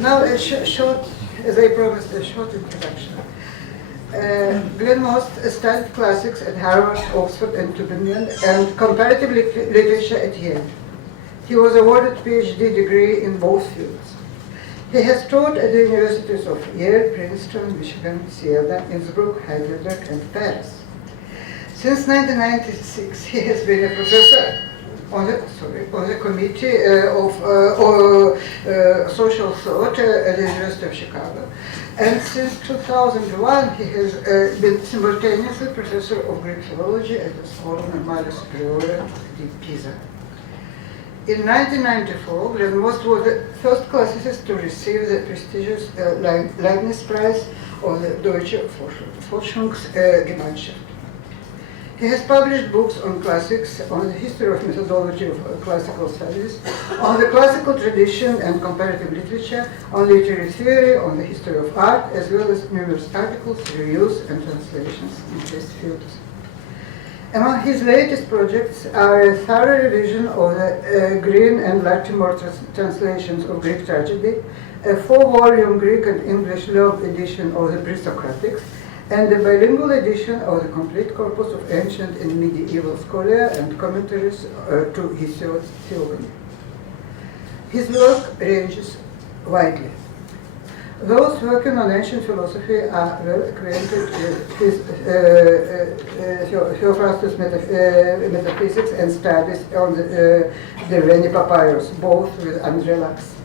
Now a short, as I promised, a short introduction. Glenn Most studied classics at Harvard, Oxford, and Tübingen, and comparative literature at Yale. He was awarded PhD degree in both fields. He has taught at the universities of Yale, Princeton, Michigan, Siena, Innsbruck, Heidelberg, and Paris. Since 1996, he has been a professor on the committee of social thought at the University of Chicago. And since 2001, he has been simultaneously professor of Greek philology at the Scuola Normale Superiore di Pisa. In 1994, Glenn Most was the first classicist to receive the prestigious Leibniz Prize of the Deutsche Forschungsgemeinschaft. He has published books on classics, on the history of methodology of classical studies, on the classical tradition and comparative literature, on literary theory, on the history of art, as well as numerous articles, reviews, and translations in these fields. Among his latest projects are a thorough revision of the Green and Latimer translations of Greek tragedy, a 4-volume Greek and English Loeb edition of the Pre-Socratics, and a bilingual edition of the complete corpus of ancient and medieval scholar and commentaries to Hesiod's theogony. His work ranges widely. Those working on ancient philosophy are well acquainted with his Theophrastus metaphysics and studies on the Reni Papyrus, both with André Lacks.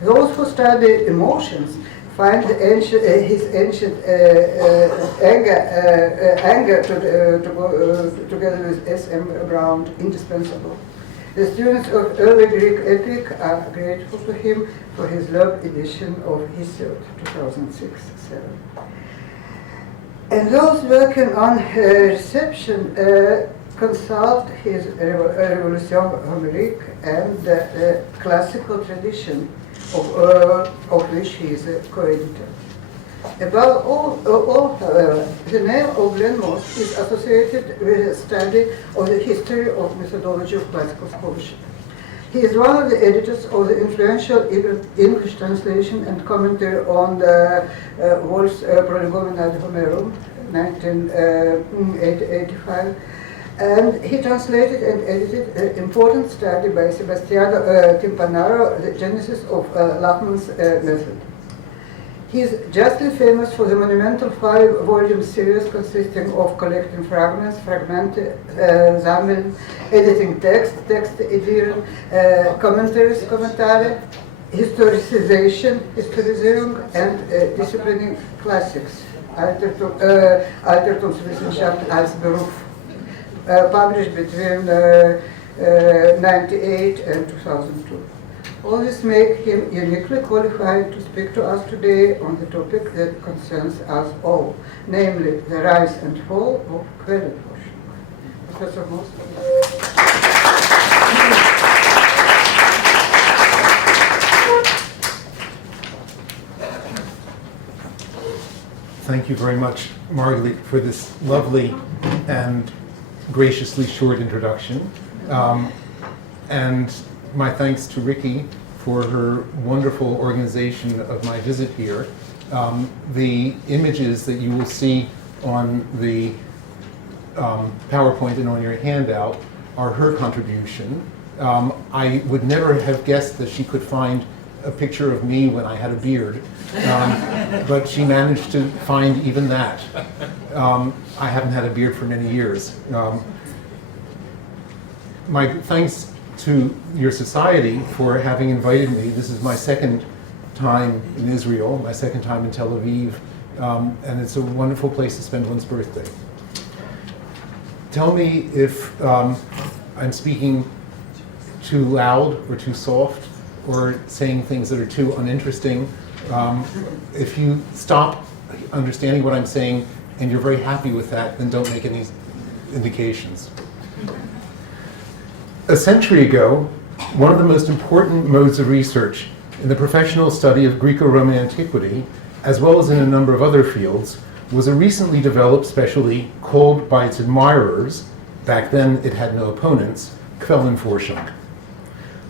Those who study emotions find his ancient anger together with S.M. Brown indispensable. The students of early Greek epic are grateful to him for his Loeb edition of Hesiod, 2006-7. And those working on reception consult his Révolution Romaric and the classical tradition of which he is a co-editor. Above all, however, the name of Glenn Most is associated with a study of the history of methodology of classical scholarship. He is one of the editors of the influential English translation and commentary on the Wolff's Prolegomena ad Homerum, 1985, and he translated and edited an important study by Sebastiano Timpanaro, The Genesis of Lachmann's Method. He is justly famous for the monumental 5-volume series consisting of collecting fragments, Fragmente, Sammeln, editing text, Edieren, commentaries, Kommentare, Historisierung, and disciplining classics, Altertumswissenschaft als Beruf, published between 1998 and 2002. All this makes him uniquely qualified to speak to us today on the topic that concerns us all, namely the rise and fall of Quellenforschung. Professor Most. Thank you very much, Margaret, for this lovely and graciously short introduction. And my thanks to Ricky for her wonderful organization of my visit here. The images that you will see on the PowerPoint and on your handout are her contribution. I would never have guessed that she could find a picture of me when I had a beard, but she managed to find even that. I haven't had a beard for many years. My thanks to your society for having invited me. This is my second time in Israel, my second time in Tel Aviv, and it's a wonderful place to spend one's birthday. Tell me if I'm speaking too loud or too soft or saying things that are too uninteresting. If you stop understanding what I'm saying and you're very happy with that, then don't make any indications. A century ago, one of the most important modes of research in the professional study of Greco-Roman antiquity, as well as in a number of other fields, was a recently developed specialty called by its admirers, back then it had no opponents, Quellenforschung.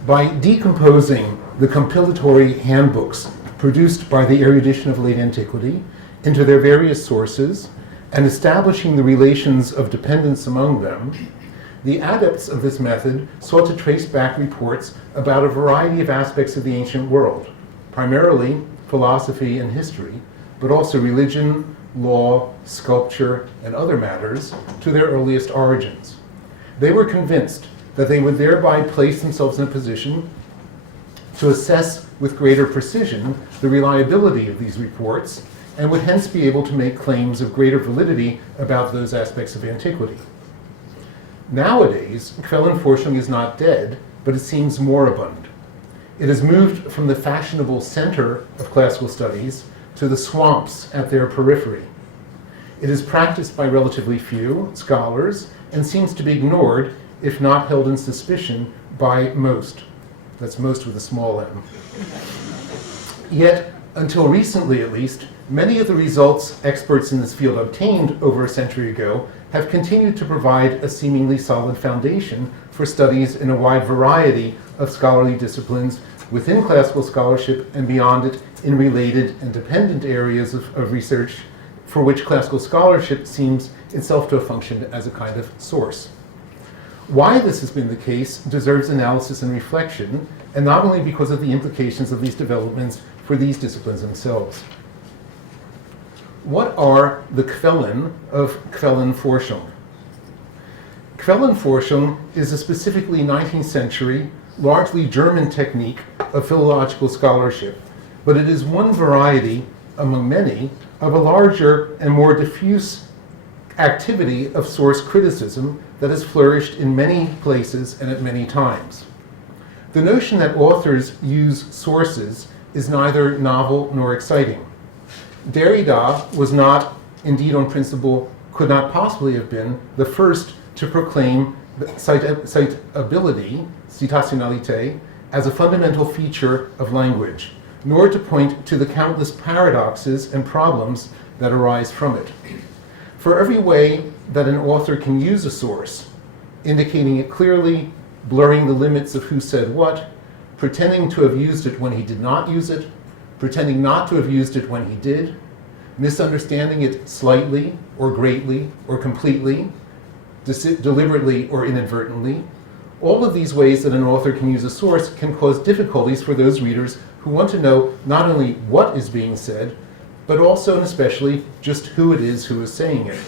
By decomposing the compilatory handbooks produced by the erudition of late antiquity into their various sources and establishing the relations of dependence among them, the adepts of this method sought to trace back reports about a variety of aspects of the ancient world, primarily philosophy and history, but also religion, law, sculpture, and other matters, to their earliest origins. They were convinced that they would thereby place themselves in a position to assess with greater precision the reliability of these reports and would hence be able to make claims of greater validity about those aspects of antiquity. Nowadays, Quellenforschung is not dead, but it seems moribund. It has moved from the fashionable center of classical studies to the swamps at their periphery. It is practiced by relatively few scholars and seems to be ignored, if not held in suspicion, by most. That's most with a small m. Yet, until recently at least, many of the results experts in this field obtained over a century ago have continued to provide a seemingly solid foundation for studies in a wide variety of scholarly disciplines within classical scholarship and beyond it in related and dependent areas of research for which classical scholarship seems itself to have functioned as a kind of source. Why this has been the case deserves analysis and reflection, and not only because of the implications of these developments for these disciplines themselves. What are the Quellen of Quellenforschung? Quellenforschung is a specifically 19th century, largely German technique of philological scholarship, but it is one variety, among many, of a larger and more diffuse activity of source criticism that has flourished in many places and at many times. The notion that authors use sources is neither novel nor exciting. Derrida was not, indeed on principle, could not possibly have been the first to proclaim citability, citationalité, as a fundamental feature of language, nor to point to the countless paradoxes and problems that arise from it. For every way that an author can use a source, indicating it clearly, blurring the limits of who said what, pretending to have used it when he did not use it, pretending not to have used it when he did, misunderstanding it slightly or greatly or completely, deliberately or inadvertently, all of these ways that an author can use a source can cause difficulties for those readers who want to know not only what is being said, but also and especially just who it is who is saying it.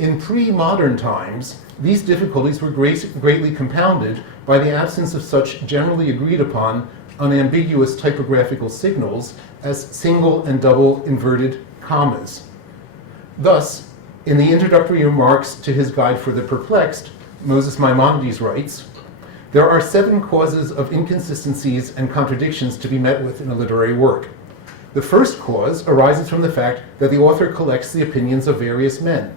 In pre-modern times, these difficulties were greatly compounded by the absence of such generally agreed upon unambiguous typographical signals as single and double inverted commas. Thus, in the introductory remarks to his Guide for the Perplexed, Moses Maimonides writes, "There are 7 causes of inconsistencies and contradictions to be met with in a literary work. The first cause arises from the fact that the author collects the opinions of various men,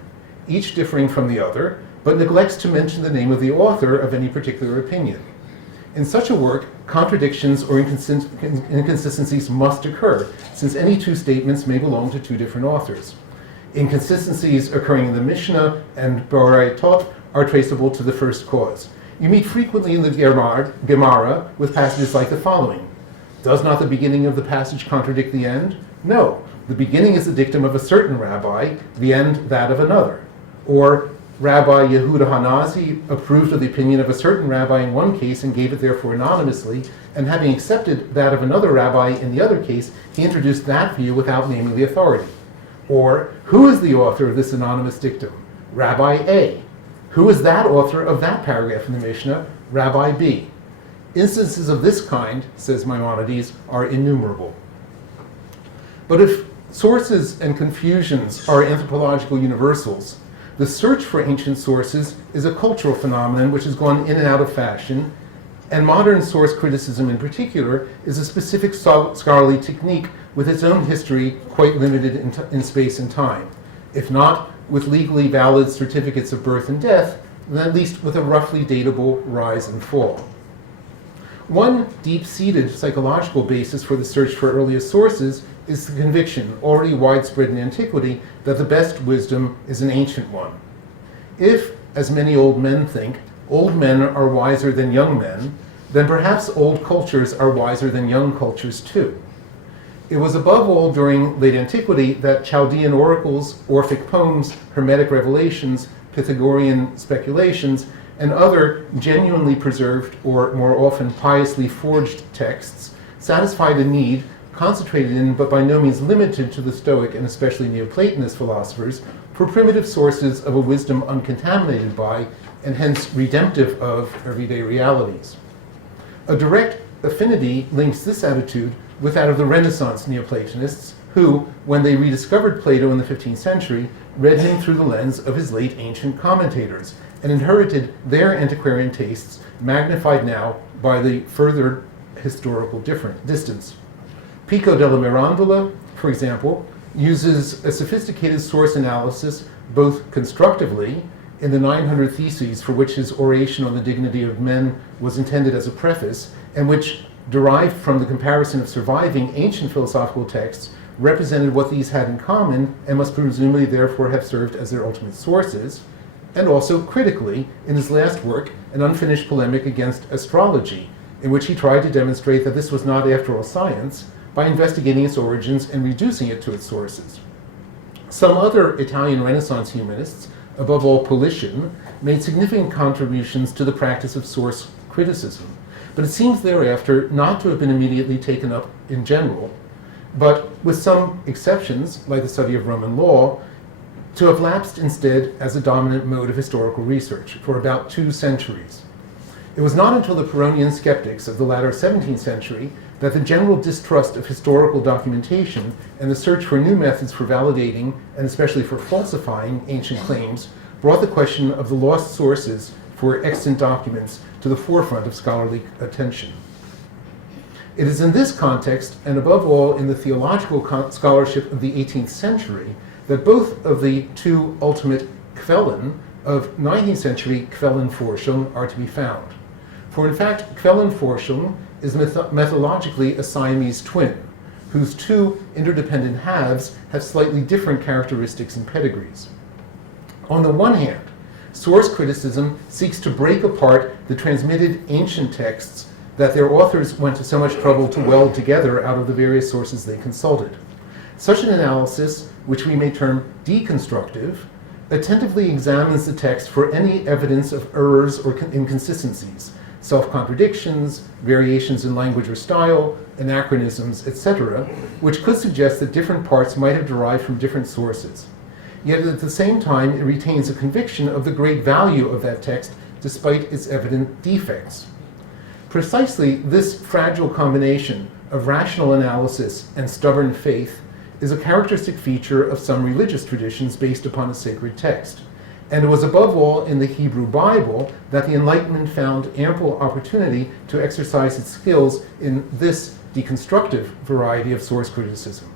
each differing from the other, but neglects to mention the name of the author of any particular opinion. In such a work, contradictions or inconsistencies must occur, since any 2 statements may belong to 2 different authors. Inconsistencies occurring in the Mishnah and Boraitot are traceable to the first cause. You meet frequently in the Gemara with passages like the following. Does not the beginning of the passage contradict the end? No. The beginning is the dictum of a certain rabbi, the end that of another. Or, Rabbi Yehuda Hanazi approved of the opinion of a certain rabbi in one case and gave it therefore anonymously, and having accepted that of another rabbi in the other case, he introduced that view without naming the authority. Or, who is the author of this anonymous dictum? Rabbi A. Who is that author of that paragraph in the Mishnah? Rabbi B. Instances of this kind, says Maimonides, are innumerable. But if sources and confusions are anthropological universals, the search for ancient sources is a cultural phenomenon which has gone in and out of fashion, and modern source criticism in particular is a specific scholarly technique with its own history quite limited in space and time. If not with legally valid certificates of birth and death, then at least with a roughly datable rise and fall. One deep-seated psychological basis for the search for earliest sources is the conviction, already widespread in antiquity, that the best wisdom is an ancient one. If, as many old men think, old men are wiser than young men, then perhaps old cultures are wiser than young cultures too. It was above all during late antiquity that Chaldean oracles, Orphic poems, Hermetic revelations, Pythagorean speculations, and other genuinely preserved or more often piously forged texts satisfied a need concentrated in but by no means limited to the Stoic and especially Neoplatonist philosophers for primitive sources of a wisdom uncontaminated by and hence redemptive of everyday realities. A direct affinity links this attitude with that of the Renaissance Neoplatonists, who, when they rediscovered Plato in the 15th century, read him through the lens of his late ancient commentators, and inherited their antiquarian tastes, magnified now by the further historical distance. Pico della Mirandola, for example, uses a sophisticated source analysis both constructively in the 900 Theses for which his oration on the dignity of men was intended as a preface, and which, derived from the comparison of surviving ancient philosophical texts, represented what these had in common and must presumably therefore have served as their ultimate sources, and also critically in his last work, an unfinished polemic against astrology, in which he tried to demonstrate that this was not after all science by investigating its origins and reducing it to its sources. Some other Italian Renaissance humanists, above all Politian, made significant contributions to the practice of source criticism, but it seems thereafter not to have been immediately taken up in general, but with some exceptions, like the study of Roman law, to have lapsed instead as a dominant mode of historical research for about 2 centuries. It was not until the Pyrrhonian skeptics of the latter 17th century that the general distrust of historical documentation and the search for new methods for validating, and especially for falsifying, ancient claims brought the question of the lost sources for extant documents to the forefront of scholarly attention. It is in this context, and above all in the theological scholarship of the 18th century, that both of the two ultimate Quellen of 19th century Quellenforschung are to be found. For in fact, Quellenforschung is methodologically a Siamese twin, whose two interdependent halves have slightly different characteristics and pedigrees. On the one hand, source criticism seeks to break apart the transmitted ancient texts that their authors went to so much trouble to weld together out of the various sources they consulted. Such an analysis, which we may term deconstructive, attentively examines the text for any evidence of errors or inconsistencies, self-contradictions, variations in language or style, anachronisms, etc., which could suggest that different parts might have derived from different sources. Yet at the same time, it retains a conviction of the great value of that text despite its evident defects. Precisely this fragile combination of rational analysis and stubborn faith is a characteristic feature of some religious traditions based upon a sacred text. And it was above all in the Hebrew Bible that the Enlightenment found ample opportunity to exercise its skills in this deconstructive variety of source criticism.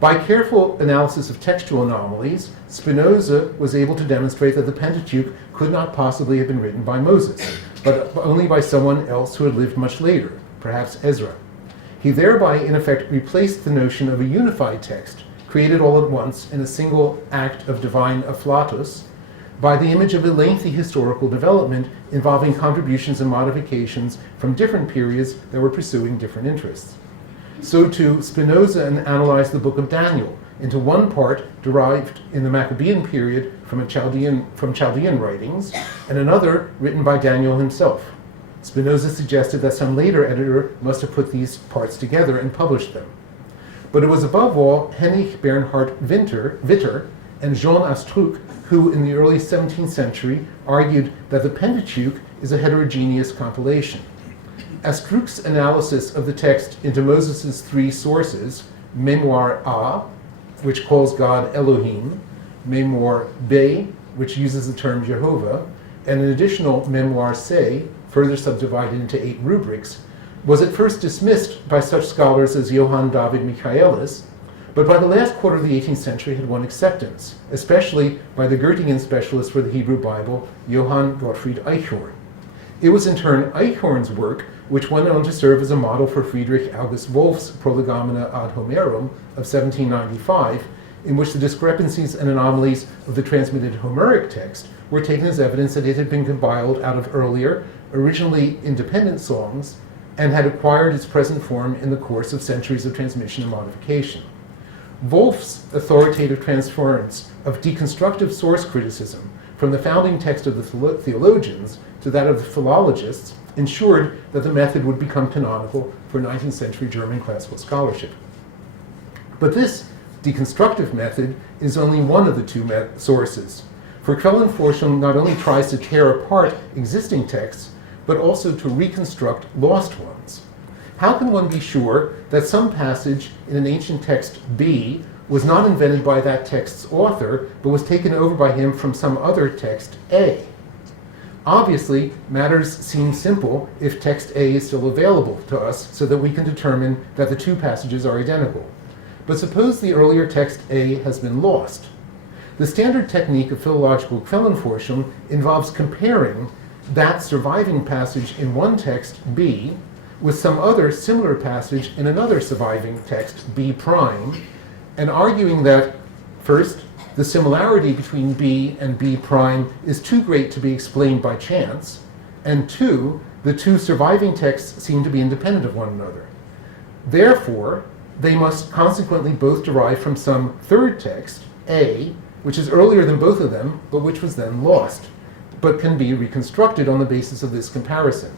By careful analysis of textual anomalies, Spinoza was able to demonstrate that the Pentateuch could not possibly have been written by Moses, but only by someone else who had lived much later, perhaps Ezra. He thereby, in effect, replaced the notion of a unified text, created all at once in a single act of divine afflatus, by the image of a lengthy historical development involving contributions and modifications from different periods that were pursuing different interests. So too, Spinoza analyzed the book of Daniel into one part derived in the Maccabean period from Chaldean writings, and another written by Daniel himself. Spinoza suggested that some later editor must have put these parts together and published them. But it was above all Heinrich Bernhard Witter and Jean Astruc who, in the early 17th century, argued that the Pentateuch is a heterogeneous compilation. Astruc's analysis of the text into Moses' 3 sources, Memoir A, which calls God Elohim, Memoir B, which uses the term Jehovah, and an additional Memoir C, further subdivided into 8 rubrics, was at first dismissed by such scholars as Johann David Michaelis, but by the last quarter of the 18th century had won acceptance, especially by the Göttingen specialist for the Hebrew Bible, Johann Gottfried Eichhorn. It was in turn Eichhorn's work which went on to serve as a model for Friedrich August Wolff's Prolegomena ad Homerum of 1795, in which the discrepancies and anomalies of the transmitted Homeric text were taken as evidence that it had been compiled out of earlier, originally independent songs, and had acquired its present form in the course of centuries of transmission and modification. Wolff's authoritative transference of deconstructive source criticism from the founding text of the theologians to that of the philologists ensured that the method would become canonical for 19th century German classical scholarship. But this deconstructive method is only one of the two sources, for Quellenforschung not only tries to tear apart existing texts, but also to reconstruct lost ones. How can one be sure that some passage in an ancient text B was not invented by that text's author, but was taken over by him from some other text A? Obviously, matters seem simple if text A is still available to us so that we can determine that the two passages are identical. But suppose the earlier text A has been lost. The standard technique of philological Quellenforschung involves comparing that surviving passage in one text, B, with some other similar passage in another surviving text, B prime, and arguing that, first, the similarity between B and B prime is too great to be explained by chance, and two, the two surviving texts seem to be independent of one another. Therefore, they must consequently both derive from some third text, A, which is earlier than both of them, but which was then lost, but can be reconstructed on the basis of this comparison.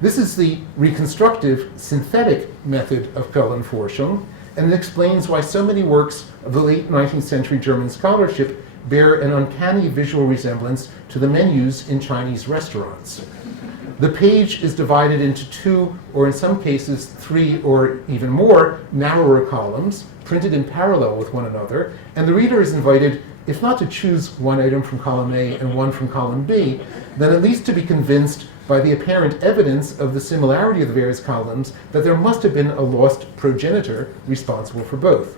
This is the reconstructive synthetic method of Quellenforschung, and it explains why so many works of the late 19th century German scholarship bear an uncanny visual resemblance to the menus in Chinese restaurants. The page is divided into two, or in some cases, three or even more narrower columns, printed in parallel with one another, and the reader is invited, if not to choose one item from column A and one from column B, then at least to be convinced by the apparent evidence of the similarity of the various columns that there must have been a lost progenitor responsible for both.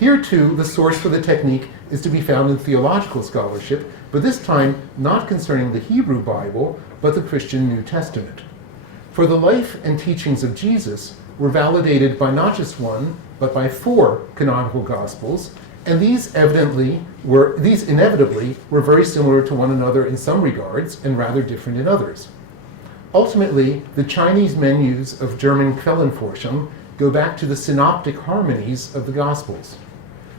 Here too, the source for the technique is to be found in theological scholarship, but this time not concerning the Hebrew Bible, but the Christian New Testament. For the life and teachings of Jesus were validated by not just one, but by four canonical Gospels, and these inevitably were very similar to one another in some regards and rather different in others. Ultimately, the Chinese menus of German Quellenforschung go back to the synoptic harmonies of the Gospels.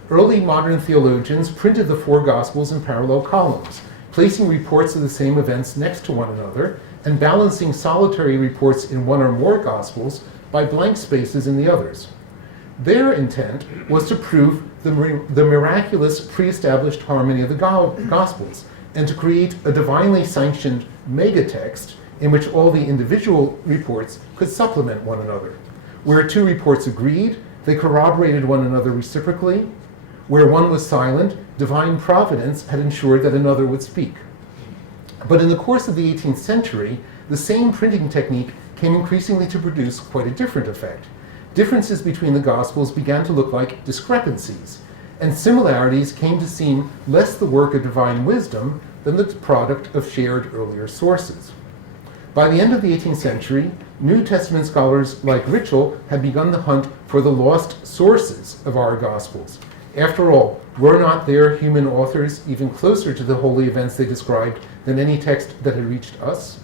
Early modern theologians printed the four Gospels in parallel columns, placing reports of the same events next to one another and balancing solitary reports in one or more Gospels by blank spaces in the others. Their intent was to prove the miraculous pre-established harmony of the Gospels and to create a divinely sanctioned megatext in which all the individual reports could supplement one another. Where two reports agreed, they corroborated one another reciprocally. Where one was silent, divine providence had ensured that another would speak. But in the course of the 18th century, the same printing technique came increasingly to produce quite a different effect. Differences between the Gospels began to look like discrepancies, and similarities came to seem less the work of divine wisdom than the product of shared earlier sources. By the end of the 18th century, New Testament scholars like Ritschl had begun the hunt for the lost sources of our Gospels. After all, were not their human authors even closer to the holy events they described than any text that had reached us?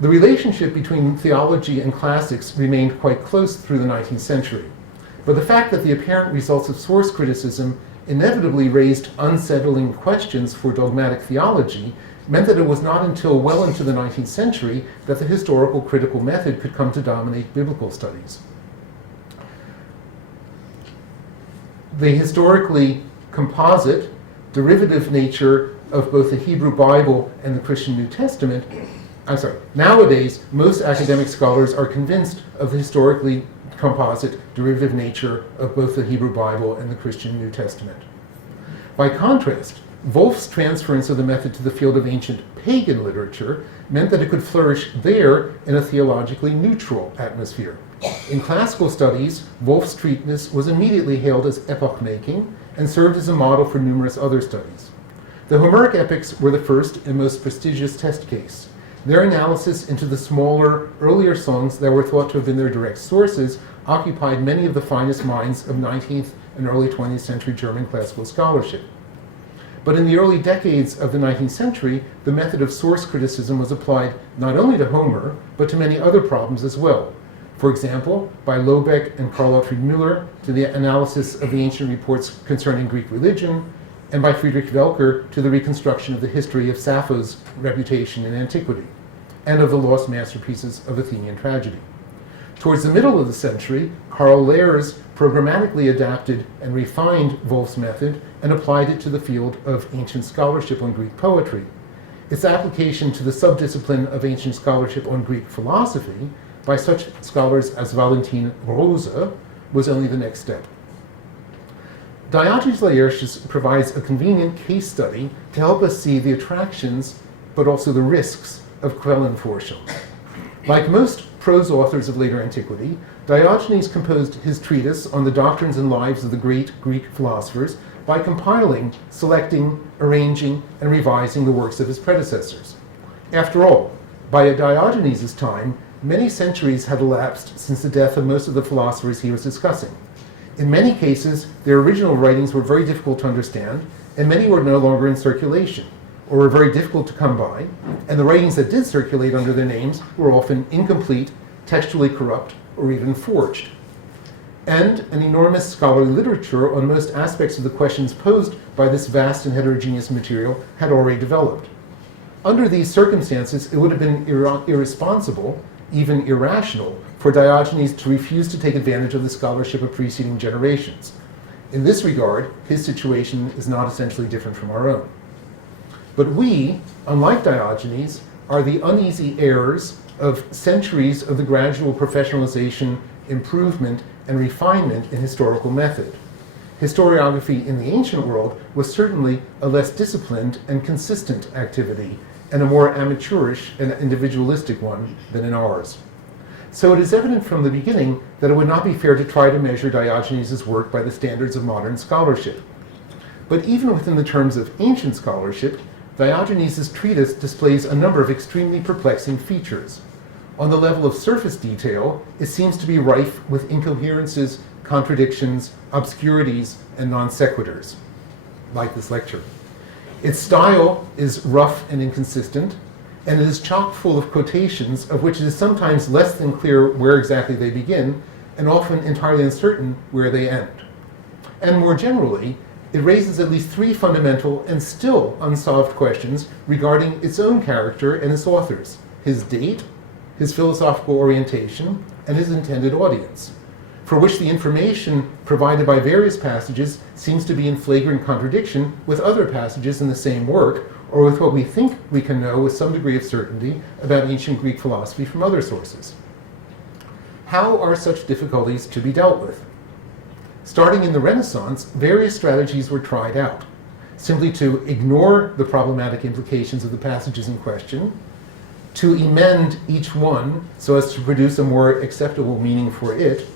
The relationship between theology and classics remained quite close through the 19th century. But the fact that the apparent results of source criticism inevitably raised unsettling questions for dogmatic theology meant that it was not until well into the 19th century that the historical critical method could come to dominate biblical studies. The historically composite, derivative nature of both the Hebrew Bible and the Christian New Testament nowadays, most academic scholars are convinced of the historically composite, derivative nature of both the Hebrew Bible and the Christian New Testament. By contrast, Wolff's transference of the method to the field of ancient pagan literature meant that it could flourish there in a theologically neutral atmosphere. In classical studies, Wolff's treatise was immediately hailed as epoch-making and served as a model for numerous other studies. The Homeric Epics were the first and most prestigious test case. Their analysis into the smaller, earlier songs that were thought to have been their direct sources occupied many of the finest minds of 19th and early 20th century German classical scholarship. But in the early decades of the 19th century, the method of source criticism was applied not only to Homer, but to many other problems as well. For example, by Lobeck and Karl Otfried Müller to the analysis of the ancient reports concerning Greek religion, and by Friedrich Welcker to the reconstruction of the history of Sappho's reputation in antiquity, and of the lost masterpieces of Athenian tragedy. Towards the middle of the century, Karl Lehrs programmatically adapted and refined Wolff's method and applied it to the field of ancient scholarship on Greek poetry. Its application to the subdiscipline of ancient scholarship on Greek philosophy by such scholars as Valentin Rosa was only the next step. Diogenes Laertius provides a convenient case study to help us see the attractions, but also the risks of Quellenforschung. Like most prose authors of later antiquity, Diogenes composed his treatise on the doctrines and lives of the great Greek philosophers by compiling, selecting, arranging, and revising the works of his predecessors. After all, by Diogenes' time, many centuries had elapsed since the death of most of the philosophers he was discussing. In many cases, their original writings were very difficult to understand, and many were no longer in circulation, or were very difficult to come by, and the writings that did circulate under their names were often incomplete, textually corrupt, or even forged. And an enormous scholarly literature on most aspects of the questions posed by this vast and heterogeneous material had already developed. Under these circumstances, it would have been irresponsible, even irrational, for Diogenes to refuse to take advantage of the scholarship of preceding generations. In this regard, his situation is not essentially different from our own. But we, unlike Diogenes, are the uneasy heirs of centuries of the gradual professionalization, improvement, and refinement in historical method. Historiography in the ancient world was certainly a less disciplined and consistent activity, and a more amateurish and individualistic one than in ours. So it is evident from the beginning that it would not be fair to try to measure Diogenes' work by the standards of modern scholarship. But even within the terms of ancient scholarship, Diogenes' treatise displays a number of extremely perplexing features. On the level of surface detail, it seems to be rife with incoherences, contradictions, obscurities, and non sequiturs, like this lecture. Its style is rough and inconsistent, and it is chock full of quotations of which it is sometimes less than clear where exactly they begin, and often entirely uncertain where they end. And more generally, it raises at least three fundamental and still unsolved questions regarding its own character and its authors: his date, his philosophical orientation, and his intended audience, for which the information provided by various passages seems to be in flagrant contradiction with other passages in the same work, or with what we think we can know with some degree of certainty about ancient Greek philosophy from other sources. How are such difficulties to be dealt with? Starting in the Renaissance, various strategies were tried out. Simply to ignore the problematic implications of the passages in question, to amend each one so as to produce a more acceptable meaning for it,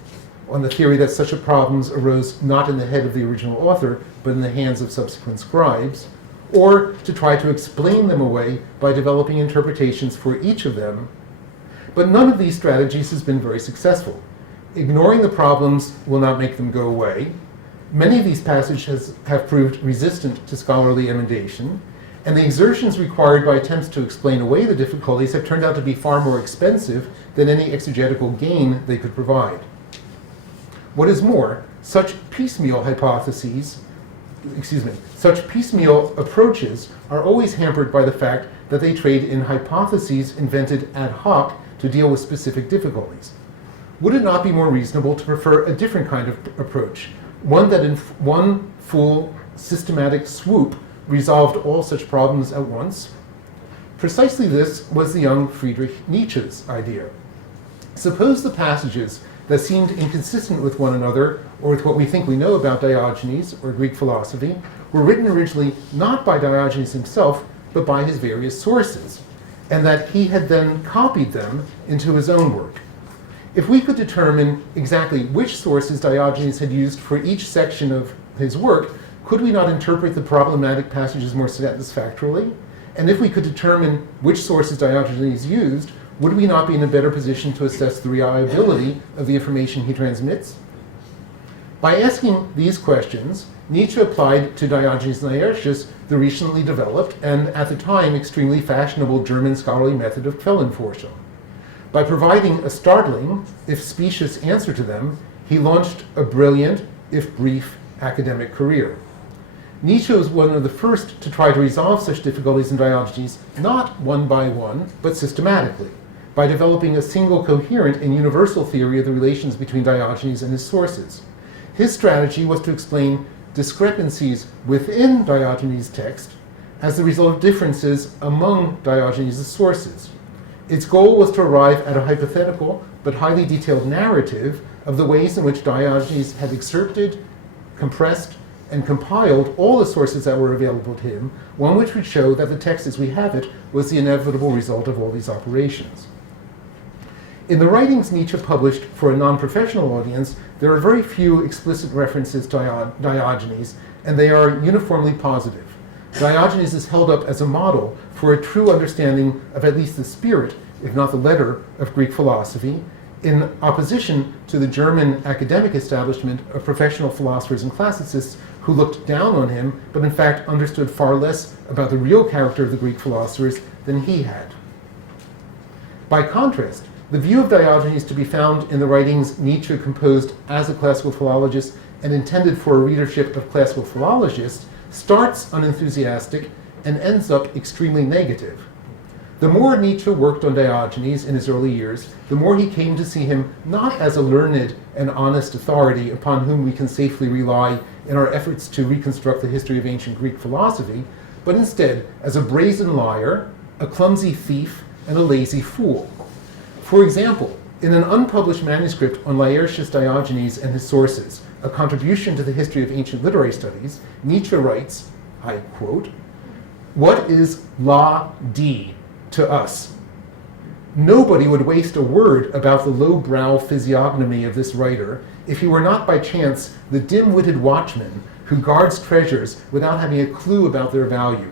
on the theory that such problems arose not in the head of the original author, but in the hands of subsequent scribes, or to try to explain them away by developing interpretations for each of them. But none of these strategies has been very successful. Ignoring the problems will not make them go away. Many of these passages have proved resistant to scholarly emendation, and the exertions required by attempts to explain away the difficulties have turned out to be far more expensive than any exegetical gain they could provide. What is more, such piecemeal approaches are always hampered by the fact that they trade in hypotheses invented ad hoc to deal with specific difficulties. Would it not be more reasonable to prefer a different kind of approach, one that in one full systematic swoop resolved all such problems at once? Precisely this was the young Friedrich Nietzsche's idea. Suppose the passages that seemed inconsistent with one another, or with what we think we know about Diogenes or Greek philosophy, were written originally not by Diogenes himself, but by his various sources, and that he had then copied them into his own work. If we could determine exactly which sources Diogenes had used for each section of his work, could we not interpret the problematic passages more satisfactorily? And if we could determine which sources Diogenes used, would we not be in a better position to assess the reliability of the information he transmits? By asking these questions, Nietzsche applied to Diogenes Laertius the recently developed and, at the time, extremely fashionable German scholarly method of Quellenforschung. By providing a startling, if specious, answer to them, he launched a brilliant, if brief, academic career. Nietzsche was one of the first to try to resolve such difficulties in Diogenes, not one by one, but systematically, by developing a single coherent and universal theory of the relations between Diogenes and his sources. His strategy was to explain discrepancies within Diogenes' text as the result of differences among Diogenes' sources. Its goal was to arrive at a hypothetical but highly detailed narrative of the ways in which Diogenes had excerpted, compressed, and compiled all the sources that were available to him, one which would show that the text as we have it was the inevitable result of all these operations. In the writings Nietzsche published for a non-professional audience, there are very few explicit references to Diogenes, and they are uniformly positive. Diogenes is held up as a model for a true understanding of at least the spirit, if not the letter, of Greek philosophy, in opposition to the German academic establishment of professional philosophers and classicists who looked down on him, but in fact understood far less about the real character of the Greek philosophers than he had. By contrast, the view of Diogenes to be found in the writings Nietzsche composed as a classical philologist and intended for a readership of classical philologists starts unenthusiastic and ends up extremely negative. The more Nietzsche worked on Diogenes in his early years, the more he came to see him not as a learned and honest authority upon whom we can safely rely in our efforts to reconstruct the history of ancient Greek philosophy, but instead as a brazen liar, a clumsy thief, and a lazy fool. For example, in an unpublished manuscript on Laertius Diogenes and his sources, a contribution to the history of ancient literary studies, Nietzsche writes, I quote, "What is la di to us? Nobody would waste a word about the low-brow physiognomy of this writer if he were not by chance the dim-witted watchman who guards treasures without having a clue about their value.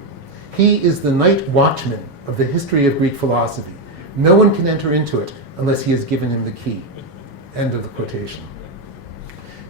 He is the night watchman of the history of Greek philosophy. No one can enter into it unless he has given him the key." End of the quotation.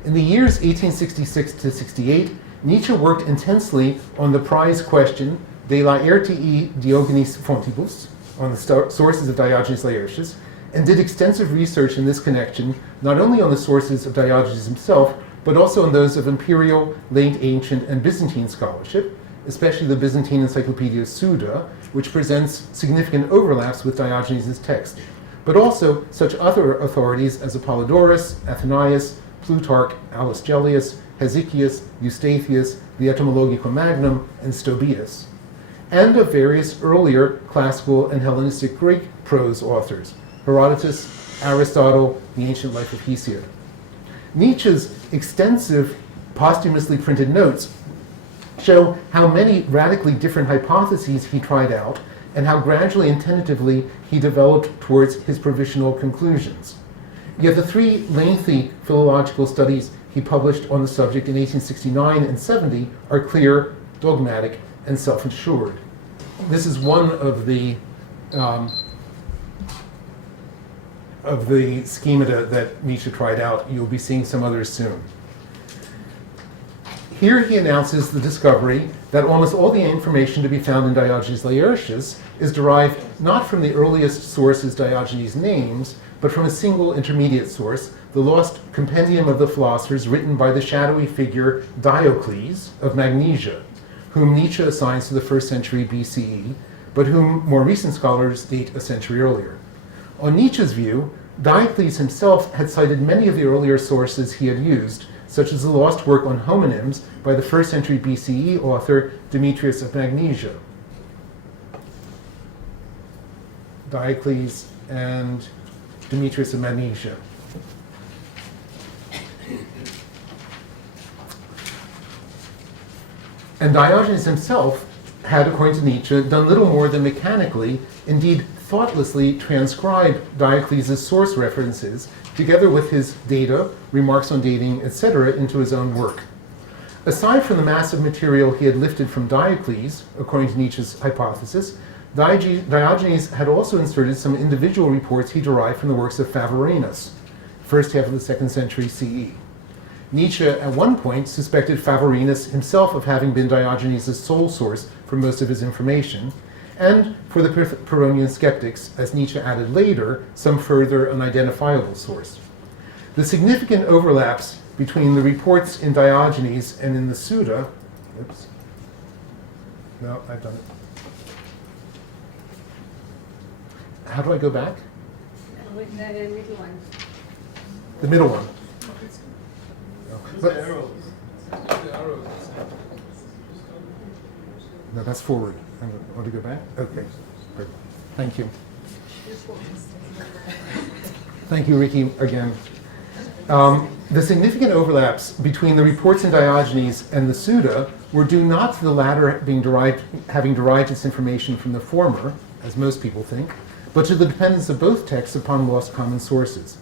In the years 1866 to 68, Nietzsche worked intensely on the prize question De Laertii Diogenes Fontibus, on the sources of Diogenes Laertius, and did extensive research in this connection, not only on the sources of Diogenes himself, but also on those of imperial, late ancient, and Byzantine scholarship, especially the Byzantine Encyclopedia Suda, which presents significant overlaps with Diogenes' text, but also such other authorities as Apollodorus, Athenaeus, Plutarch, Aulus Gellius, Hesychius, Eustathius, the Etymological Magnum, and Stobaeus, and of various earlier classical and Hellenistic Greek prose authors, Herodotus, Aristotle, the Ancient Life of Hesiod. Nietzsche's extensive posthumously printed notes show how many radically different hypotheses he tried out and how gradually and tentatively he developed towards his provisional conclusions. Yet the three lengthy philological studies he published on the subject in 1869 and 70 are clear, dogmatic, and self-assured. This is one of the schemata that Nietzsche tried out. You'll be seeing some others soon. Here he announces the discovery that almost all the information to be found in Diogenes Laertius is derived not from the earliest sources Diogenes names, but from a single intermediate source, the lost Compendium of the Philosophers written by the shadowy figure Diocles of Magnesia, whom Nietzsche assigns to the 1st century BCE, but whom more recent scholars date a century earlier. On Nietzsche's view, Diocles himself had cited many of the earlier sources he had used, such as the lost work on homonyms by the 1st century BCE author Demetrius of Magnesia. Diocles and Demetrius of Magnesia. And Diogenes himself had, according to Nietzsche, done little more than mechanically, indeed thoughtlessly, transcribe Diocles' source references together with his data, remarks on dating, etc., into his own work. Aside from the massive material he had lifted from Diocles, according to Nietzsche's hypothesis, Diogenes had also inserted some individual reports he derived from the works of Favorinus, first half of the 2nd century CE. Nietzsche at one point suspected Favorinus himself of having been Diogenes' sole source for most of his information, and for the Pyrrhonian skeptics, as Nietzsche added later, some further unidentifiable source. The significant overlaps between the reports in Diogenes and in the Suda, oops, no, I've done it. How do I go back? With the middle one. The middle one. But- no, that's forward. I want to go back? Okay. Great. Thank you. Thank you, Ricky, again. The significant overlaps between the reports in Diogenes and the Suda were due not to the latter having derived its information from the former, as most people think, but to the dependence of both texts upon lost common sources.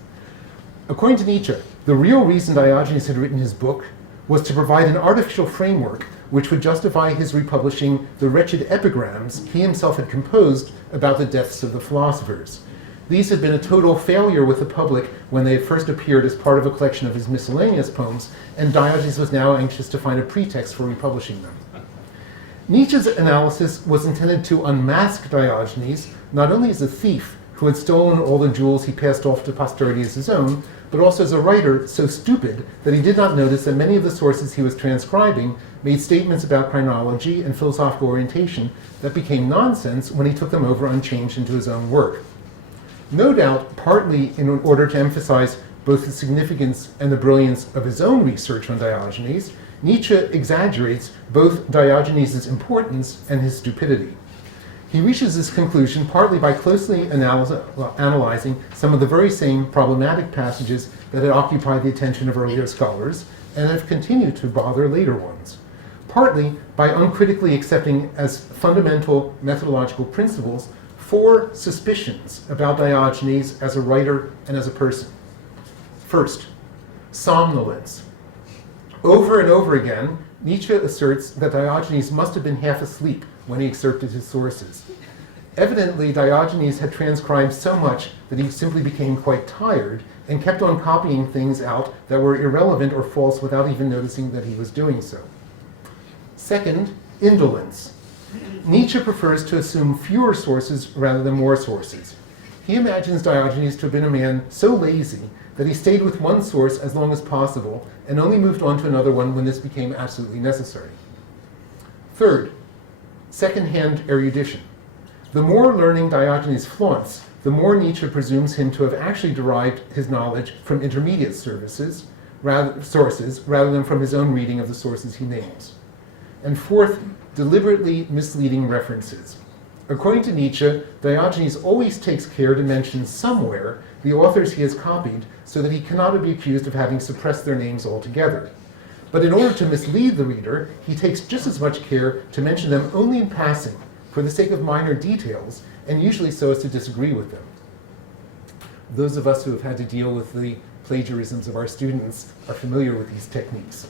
According to Nietzsche, the real reason Diogenes had written his book was to provide an artificial framework which would justify his republishing the wretched epigrams he himself had composed about the deaths of the philosophers. These had been a total failure with the public when they had first appeared as part of a collection of his miscellaneous poems, and Diogenes was now anxious to find a pretext for republishing them. Nietzsche's analysis was intended to unmask Diogenes not only as a thief who had stolen all the jewels he passed off to posterity as his own, but also as a writer so stupid that he did not notice that many of the sources he was transcribing made statements about chronology and philosophical orientation that became nonsense when he took them over unchanged into his own work. No doubt, partly in order to emphasize both the significance and the brilliance of his own research on Diogenes, Nietzsche exaggerates both Diogenes' importance and his stupidity. He reaches this conclusion partly by closely analyzing some of the very same problematic passages that had occupied the attention of earlier scholars and have continued to bother later ones, partly by uncritically accepting as fundamental methodological principles 4 suspicions about Diogenes as a writer and as a person. First, somnolence. Over and over again, Nietzsche asserts that Diogenes must have been half asleep when he excerpted his sources. Evidently, Diogenes had transcribed so much that he simply became quite tired and kept on copying things out that were irrelevant or false without even noticing that he was doing so. Second, indolence. Nietzsche prefers to assume fewer sources rather than more sources. He imagines Diogenes to have been a man so lazy that he stayed with one source as long as possible and only moved on to another one when this became absolutely necessary. Third, second-hand erudition. The more learning Diogenes flaunts, the more Nietzsche presumes him to have actually derived his knowledge from intermediate sources rather than from his own reading of the sources he names. And fourth, deliberately misleading references. According to Nietzsche, Diogenes always takes care to mention somewhere the authors he has copied so that he cannot be accused of having suppressed their names altogether. But in order to mislead the reader, he takes just as much care to mention them only in passing, for the sake of minor details, and usually so as to disagree with them. Those of us who have had to deal with the plagiarisms of our students are familiar with these techniques.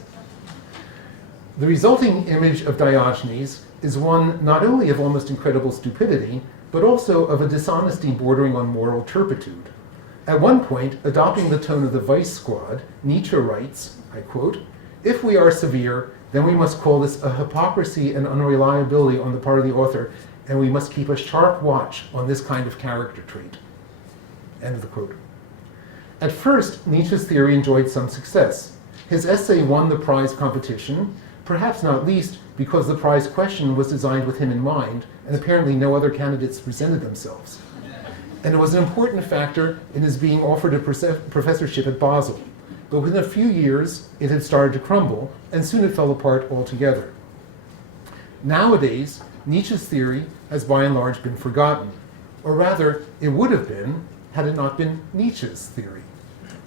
The resulting image of Diogenes is one not only of almost incredible stupidity, but also of a dishonesty bordering on moral turpitude. At one point, adopting the tone of the Vice Squad, Nietzsche writes, I quote, "If we are severe, then we must call this a hypocrisy and unreliability on the part of the author, and we must keep a sharp watch on this kind of character trait." End of the quote. At first, Nietzsche's theory enjoyed some success. His essay won the prize competition, perhaps not least because the prize question was designed with him in mind, and apparently no other candidates presented themselves. And it was an important factor in his being offered a professorship at Basel. But within a few years, it had started to crumble, and soon it fell apart altogether. Nowadays, Nietzsche's theory has by and large been forgotten, or rather, it would have been had it not been Nietzsche's theory.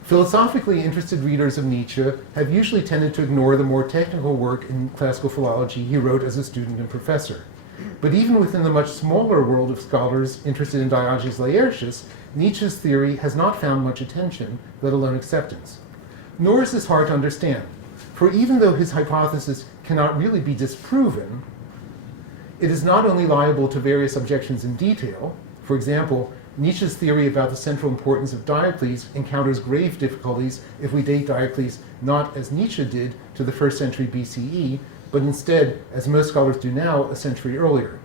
Philosophically interested readers of Nietzsche have usually tended to ignore the more technical work in classical philology he wrote as a student and professor. But even within the much smaller world of scholars interested in Diogenes Laertius, Nietzsche's theory has not found much attention, let alone acceptance. Nor is this hard to understand, for even though his hypothesis cannot really be disproven, it is not only liable to various objections in detail. For example, Nietzsche's theory about the central importance of Diocles encounters grave difficulties if we date Diocles not as Nietzsche did to the 1st century BCE, but instead, as most scholars do now, a century earlier.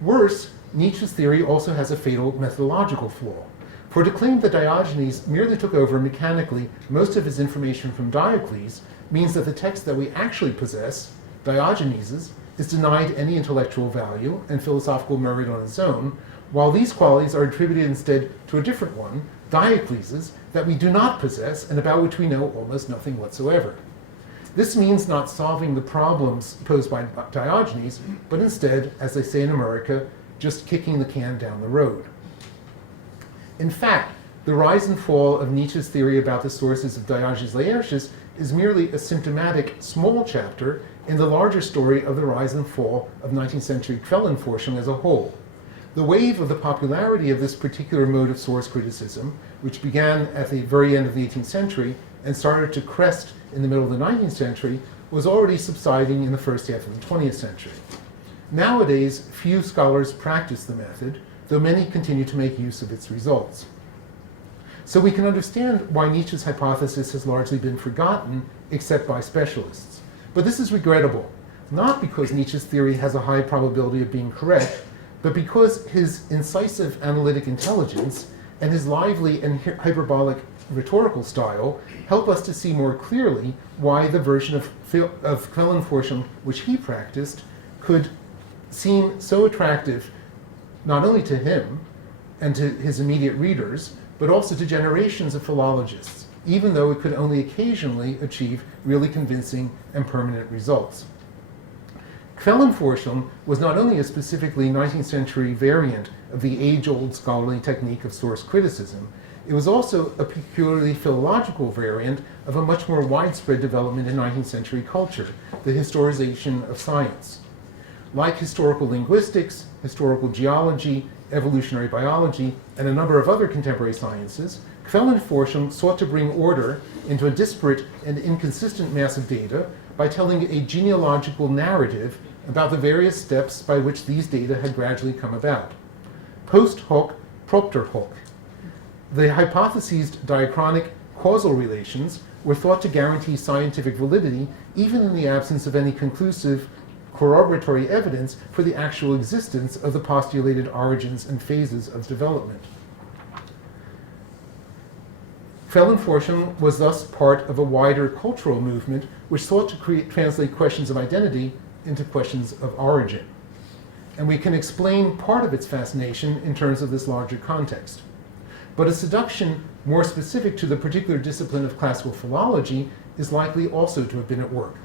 Worse, Nietzsche's theory also has a fatal methodological flaw. For to claim that Diogenes merely took over mechanically most of his information from Diocles means that the text that we actually possess, Diogenes's, is denied any intellectual value and philosophical merit on its own, while these qualities are attributed instead to a different one, Diocles's, that we do not possess and about which we know almost nothing whatsoever. This means not solving the problems posed by Diogenes, but instead, as they say in America, just kicking the can down the road. In fact, the rise and fall of Nietzsche's theory about the sources of Diogenes Laertius is merely a symptomatic small chapter in the larger story of the rise and fall of 19th century Quellenforschung as a whole. The wave of the popularity of this particular mode of source criticism, which began at the very end of the 18th century and started to crest in the middle of the 19th century, was already subsiding in the first half of the 20th century. Nowadays, few scholars practice the method, though many continue to make use of its results. So we can understand why Nietzsche's hypothesis has largely been forgotten, except by specialists. But this is regrettable, not because Nietzsche's theory has a high probability of being correct, but because his incisive analytic intelligence and his lively and hyperbolic rhetorical style help us to see more clearly why the version of Quellenforschung which he practiced could seem so attractive not only to him and to his immediate readers, but also to generations of philologists, even though it could only occasionally achieve really convincing and permanent results. Quellenforschung was not only a specifically 19th century variant of the age-old scholarly technique of source criticism, it was also a peculiarly philological variant of a much more widespread development in 19th century culture, the historization of science. Like historical linguistics, historical geology, evolutionary biology, and a number of other contemporary sciences, Quellenforschung sought to bring order into a disparate and inconsistent mass of data by telling a genealogical narrative about the various steps by which these data had gradually come about. Post hoc, propter hoc. The hypothesized diachronic causal relations were thought to guarantee scientific validity even in the absence of any conclusive corroboratory evidence for the actual existence of the postulated origins and phases of development. Quellenforschung was thus part of a wider cultural movement which sought to translate questions of identity into questions of origin. And we can explain part of its fascination in terms of this larger context. But a seduction more specific to the particular discipline of classical philology is likely also to have been at work.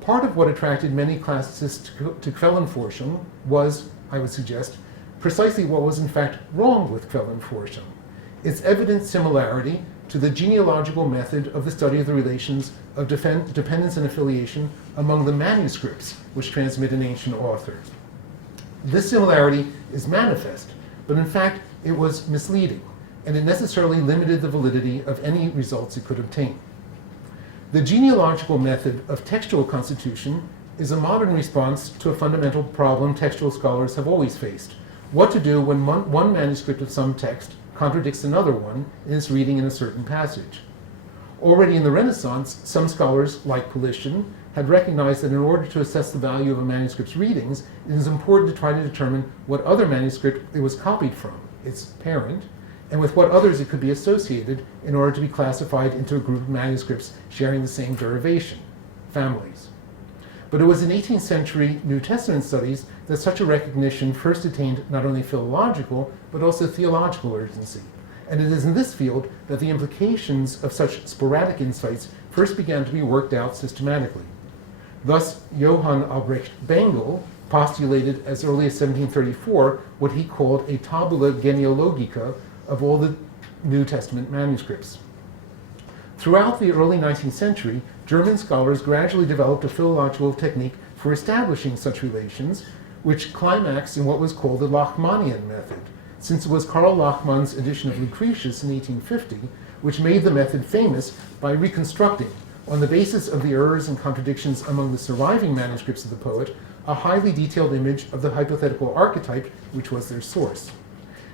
Part of what attracted many classicists to Quellenforschung was, I would suggest, precisely what was in fact wrong with Quellenforschung: its evident similarity to the genealogical method of the study of the relations of dependence and affiliation among the manuscripts which transmit an ancient author. This similarity is manifest, but in fact it was misleading, and it necessarily limited the validity of any results it could obtain. The genealogical method of textual constitution is a modern response to a fundamental problem textual scholars have always faced: what to do when one manuscript of some text contradicts another one in its reading in a certain passage. Already in the Renaissance, some scholars, like Kullen, had recognized that in order to assess the value of a manuscript's readings, it is important to try to determine what other manuscript it was copied from, its parent, and with what others it could be associated in order to be classified into a group of manuscripts sharing the same derivation, families. But it was in 18th century New Testament studies that such a recognition first attained not only philological, but also theological urgency. And it is in this field that the implications of such sporadic insights first began to be worked out systematically. Thus, Johann Albrecht Bengel postulated as early as 1734 what he called a tabula genealogica of all the New Testament manuscripts. Throughout the early 19th century, German scholars gradually developed a philological technique for establishing such relations, which climaxed in what was called the Lachmannian method, since it was Karl Lachmann's edition of Lucretius in 1850 which made the method famous by reconstructing, on the basis of the errors and contradictions among the surviving manuscripts of the poet, a highly detailed image of the hypothetical archetype which was their source.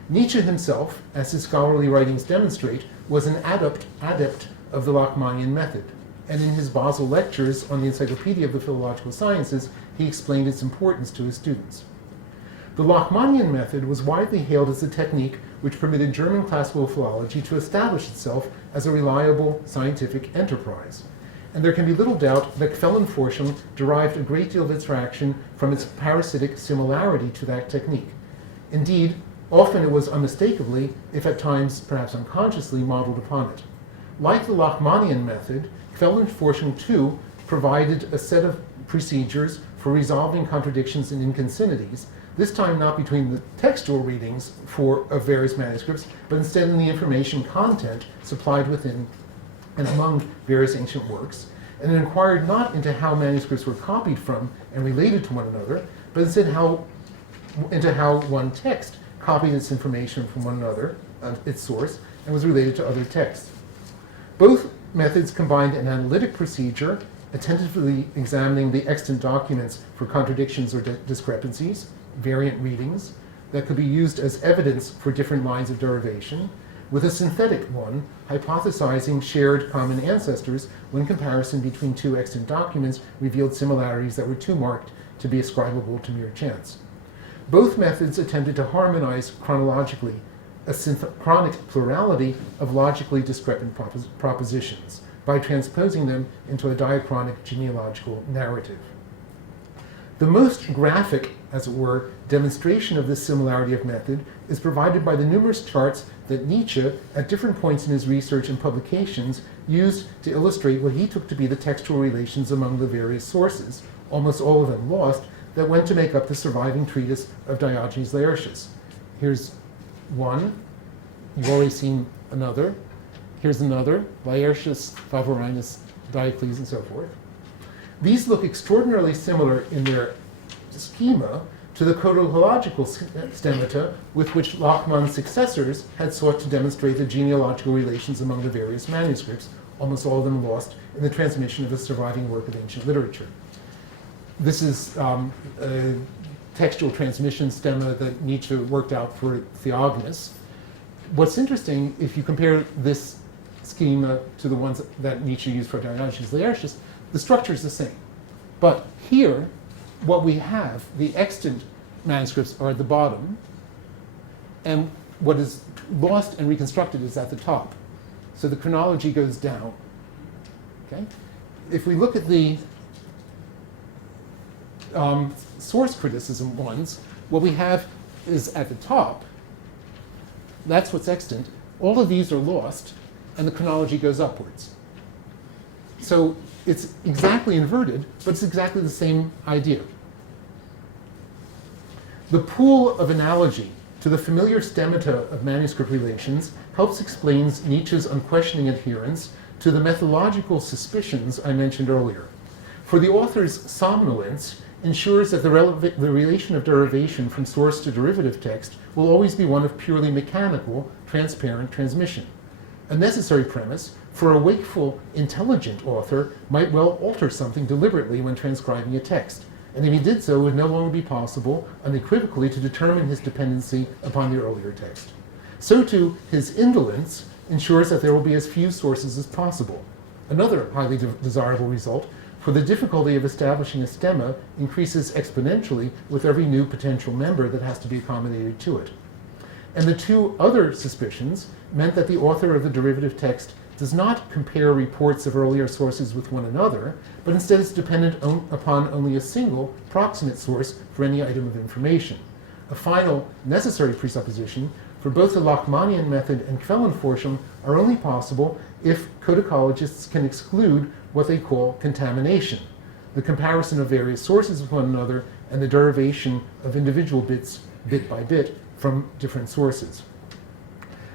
Nietzsche himself, as his scholarly writings demonstrate, was an adept of the Lachmannian method. And in his Basel lectures on the Encyclopedia of the Philological Sciences, he explained its importance to his students. The Lachmannian method was widely hailed as a technique which permitted German classical philology to establish itself as a reliable scientific enterprise. And there can be little doubt that Quellenforschung derived a great deal of its traction from its parasitic similarity to that technique. Indeed, often it was unmistakably, if at times perhaps unconsciously, modeled upon it. Like the Lachmannian method, Quellenforschung too provided a set of procedures for resolving contradictions and inconsistencies, this time not between the textual readings of various manuscripts, but instead in the information content supplied within and among various ancient works, and it inquired not into how manuscripts were copied from and related to one another, but instead into how one text copied its information from one another, its source, and was related to other texts. Both methods combined an analytic procedure, attentively examining the extant documents for contradictions or discrepancies, variant readings, that could be used as evidence for different lines of derivation, with a synthetic one, hypothesizing shared common ancestors when comparison between two extant documents revealed similarities that were too marked to be ascribable to mere chance. Both methods attempted to harmonize chronologically a synchronic plurality of logically discrepant propositions by transposing them into a diachronic genealogical narrative. The most graphic, as it were, demonstration of this similarity of method is provided by the numerous charts that Nietzsche, at different points in his research and publications, used to illustrate what he took to be the textual relations among the various sources, almost all of them lost, that went to make up the surviving treatise of Diogenes Laertius. Here's one. You've already seen another. Here's another. Laertius, Favorinus, Diocles, and so forth. These look extraordinarily similar in their schema to the codological schemata with which Lachmann's successors had sought to demonstrate the genealogical relations among the various manuscripts, almost all of them lost in the transmission of a surviving work of ancient literature. This is a textual transmission stemma that Nietzsche worked out for Theognis. What's interesting, if you compare this schema to the ones that Nietzsche used for Diogenes Laertius, the structure is the same. But here, what we have, the extant manuscripts are at the bottom, and what is lost and reconstructed is at the top. So the chronology goes down. Okay? If we look at the source criticism ones, what we have is at the top, that's what's extant. All of these are lost, and the chronology goes upwards. So it's exactly inverted, but it's exactly the same idea. The pool of analogy to the familiar stemmata of manuscript relations helps explain Nietzsche's unquestioning adherence to the methodological suspicions I mentioned earlier. For the author's somnolence ensures that the relation of derivation from source to derivative text will always be one of purely mechanical, transparent transmission. A necessary premise for a wakeful, intelligent author might well alter something deliberately when transcribing a text, and if he did so, it would no longer be possible unequivocally to determine his dependency upon the earlier text. So too, his indolence ensures that there will be as few sources as possible. Another highly desirable result, for the difficulty of establishing a stemma increases exponentially with every new potential member that has to be accommodated to it. And the two other suspicions meant that the author of the derivative text does not compare reports of earlier sources with one another, but instead is dependent upon only a single proximate source for any item of information. A final necessary presupposition for both the Lachmannian method and Quellenforschung are only possible if codicologists can exclude what they call contamination, the comparison of various sources with one another and the derivation of individual bits, bit by bit, from different sources.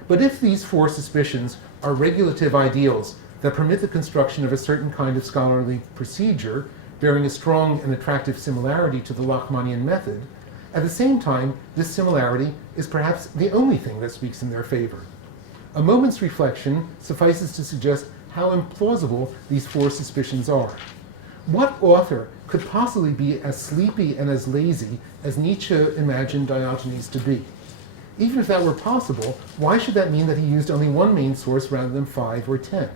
But if these four suspicions are regulative ideals that permit the construction of a certain kind of scholarly procedure bearing a strong and attractive similarity to the Lachmannian method, at the same time, this similarity is perhaps the only thing that speaks in their favor. A moment's reflection suffices to suggest how implausible these four suspicions are. What author could possibly be as sleepy and as lazy as Nietzsche imagined Diogenes to be? Even if that were possible, why should that mean that he used only one main source rather than 5 or 10?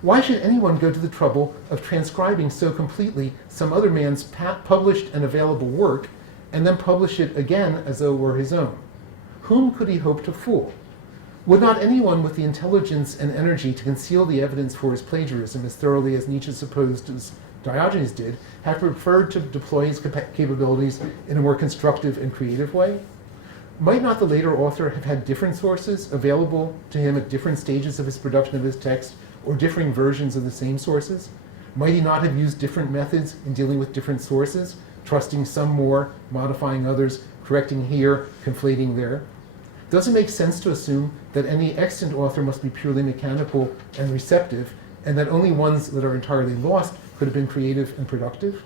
Why should anyone go to the trouble of transcribing so completely some other man's published and available work and then publish it again as though it were his own? Whom could he hope to fool? Would not anyone with the intelligence and energy to conceal the evidence for his plagiarism as thoroughly as Nietzsche supposed as Diogenes did have preferred to deploy his capabilities in a more constructive and creative way? Might not the later author have had different sources available to him at different stages of his production of his text, or differing versions of the same sources? Might he not have used different methods in dealing with different sources, trusting some more, modifying others, correcting here, conflating there? Does it make sense to assume that any extant author must be purely mechanical and receptive, and that only ones that are entirely lost could have been creative and productive?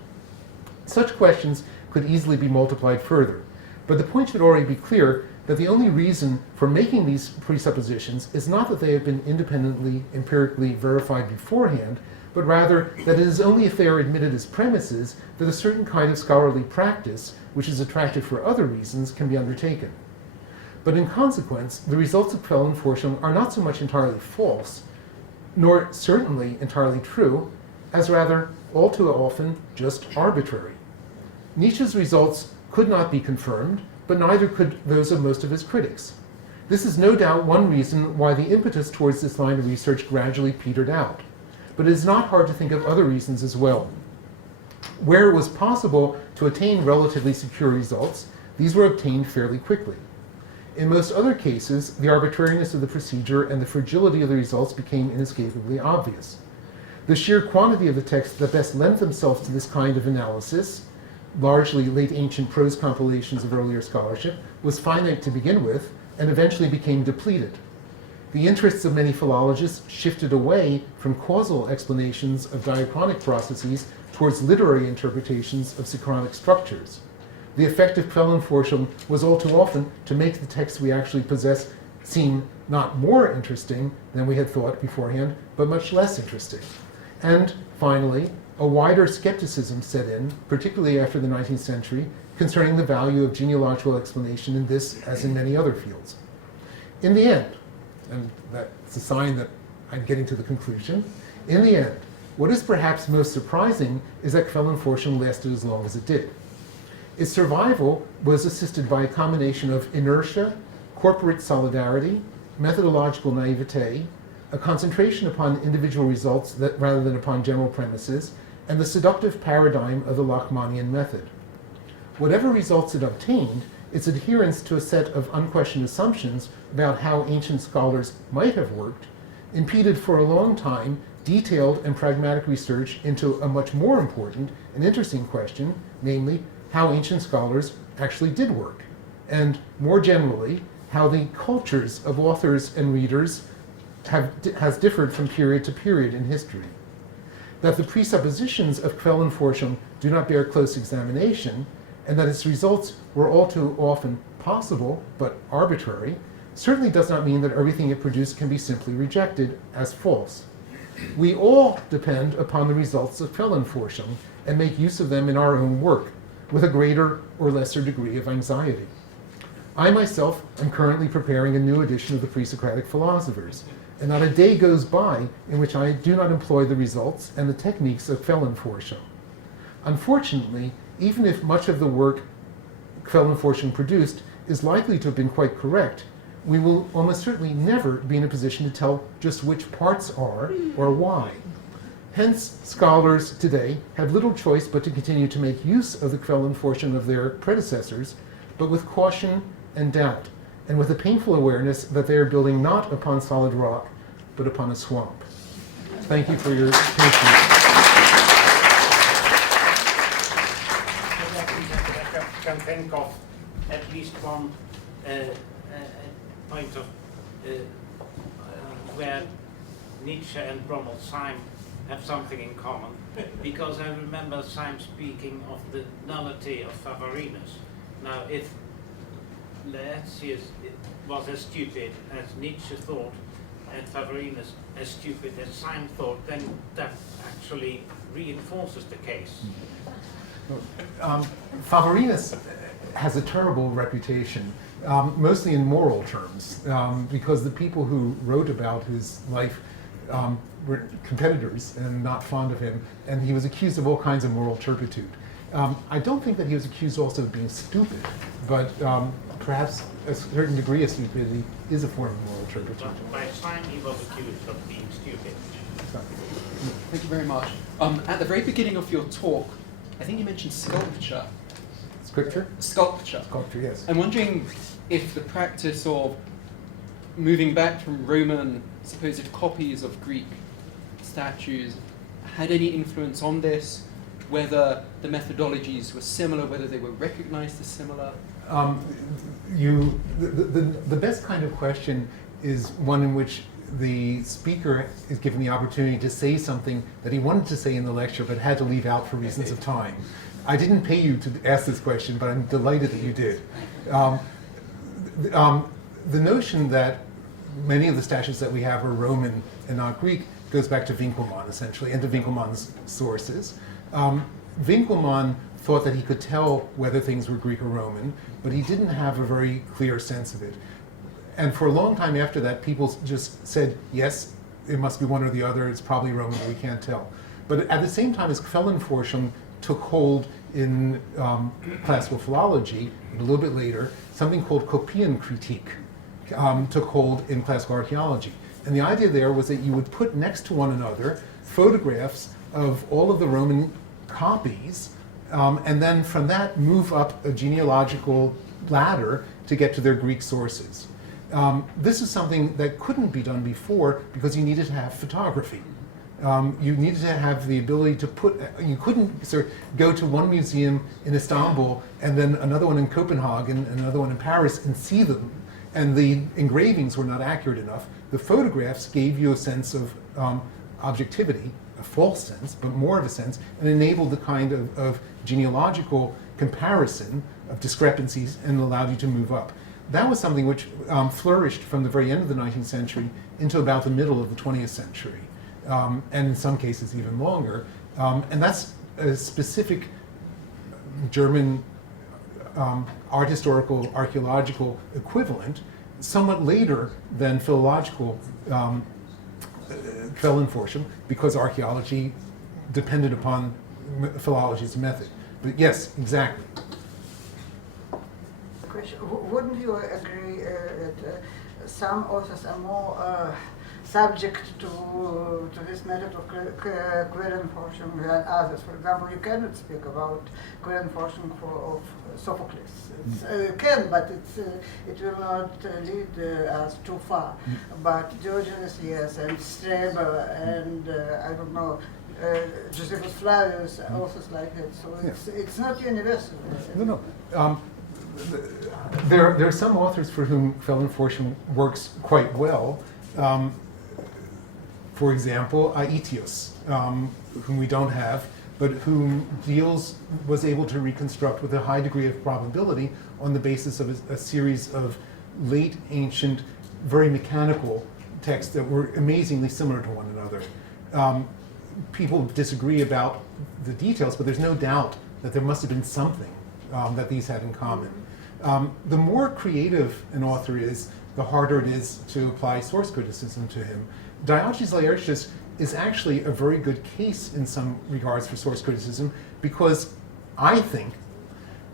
Such questions could easily be multiplied further, but the point should already be clear that the only reason for making these presuppositions is not that they have been independently, empirically verified beforehand, but rather that it is only if they are admitted as premises that a certain kind of scholarly practice, which is attractive for other reasons, can be undertaken. But in consequence, the results of Quellenforschung are not so much entirely false, nor certainly entirely true, as rather, all too often, just arbitrary. Nietzsche's results could not be confirmed, but neither could those of most of his critics. This is no doubt one reason why the impetus towards this line of research gradually petered out, but it is not hard to think of other reasons as well. Where it was possible to attain relatively secure results, these were obtained fairly quickly. In most other cases, the arbitrariness of the procedure and the fragility of the results became inescapably obvious. The sheer quantity of the texts that best lent themselves to this kind of analysis, largely late ancient prose compilations of earlier scholarship, was finite to begin with, and eventually became depleted. The interests of many philologists shifted away from causal explanations of diachronic processes towards literary interpretations of synchronic structures. The effect of Quellenforschung was all too often to make the texts we actually possess seem not more interesting than we had thought beforehand, but much less interesting. And finally, a wider skepticism set in, particularly after the 19th century, concerning the value of genealogical explanation in this as in many other fields. In the end, and that's a sign that I'm getting to the conclusion, in the end, what is perhaps most surprising is that Quellenforschung lasted as long as it did. Its survival was assisted by a combination of inertia, corporate solidarity, methodological naivete, a concentration upon individual results rather than upon general premises, and the seductive paradigm of the Lachmanian method. Whatever results it obtained, its adherence to a set of unquestioned assumptions about how ancient scholars might have worked impeded for a long time detailed and pragmatic research into a much more important and interesting question, namely, how ancient scholars actually did work, and more generally, how the cultures of authors and readers has differed from period to period in history. That the presuppositions of Quellenforschung do not bear close examination, and that its results were all too often possible but arbitrary, certainly does not mean that everything it produced can be simply rejected as false. We all depend upon the results of Quellenforschung and make use of them in our own work, with a greater or lesser degree of anxiety. I myself am currently preparing a new edition of the Pre-Socratic Philosophers, and not a day goes by in which I do not employ the results and the techniques of Quellenforschung. Unfortunately, even if much of the work Quellenforschung produced is likely to have been quite correct, we will almost certainly never be in a position to tell just which parts are or why. Hence, scholars today have little choice but to continue to make use of the Quellenforschung of their predecessors, but with caution and doubt, and with a painful awareness that they are building not upon solid rock, but upon a swamp. Thank you for your patience. I can think of at least one point of where Nietzsche and Rommel Syme have something in common, because I remember Syme speaking of the nullity of Favorinus. Now, if Laertius was as stupid as Nietzsche thought, and Favorinus as stupid as Syme thought, then that actually reinforces the case. Favorinus has a terrible reputation, mostly in moral terms, because the people who wrote about his life were competitors and not fond of him, and he was accused of all kinds of moral turpitude. I don't think that he was accused also of being stupid, but perhaps a certain degree of stupidity is a form of moral turpitude. But by Syme he was accused of being stupid. Thank you very much. At the very beginning of your talk, I think you mentioned sculpture. Scripture? Sculpture. Sculpture, yes. I'm wondering if the practice of moving back from Roman supposed copies of Greek statues had any influence on this, whether the methodologies were similar, whether they were recognized as similar? The best kind of question is one in which the speaker is given the opportunity to say something that he wanted to say in the lecture but had to leave out for reasons of time. I didn't pay you to ask this question, but I'm delighted that you did. The notion that many of the statues that we have are Roman and not Greek goes back to Winckelmann, essentially, and to Winckelmann's sources. Winckelmann thought that he could tell whether things were Greek or Roman, but he didn't have a very clear sense of it. And for a long time after that, people just said, yes, it must be one or the other, it's probably Roman, but we can't tell. But at the same time as Quellenforschung took hold in classical philology, and a little bit later, something called Kopienkritik took hold in classical archaeology. And the idea there was that you would put next to one another photographs of all of the Roman copies, and then from that move up a genealogical ladder to get to their Greek sources. This is something that couldn't be done before because you needed to have photography. You needed to have the ability to put, you couldn't sort of go to one museum in Istanbul and then another one in Copenhagen and another one in Paris and see them. And the engravings were not accurate enough. The photographs gave you a sense of objectivity, a false sense, but more of a sense, and enabled the kind of genealogical comparison of discrepancies and allowed you to move up. That was something which flourished from the very end of the 19th century into about the middle of the 20th century, and in some cases even longer. And that's a specific German art historical archaeological equivalent, somewhat later than philological Quellenforschung, because archaeology depended upon philology's method. But yes, exactly. Wouldn't you agree that some authors are more subject to this method of Quellenforschung than others? For example, you cannot speak about Quellenforschung of Sophocles. You can, but it will not lead us too far. But Diogenes, yes, and Strabo, and I don't know, Josephus Flavius, authors like that. So it's not universal. No. There are some authors for whom Quellenforschung works quite well. For example, Aetius, whom we don't have, but whom was able to reconstruct with a high degree of probability on the basis of a series of late ancient, very mechanical texts that were amazingly similar to one another. People disagree about the details, but there's no doubt that there must have been something that these had in common. The more creative an author is, the harder it is to apply source criticism to him. Diogenes Laertius is actually a very good case in some regards for source criticism, because I think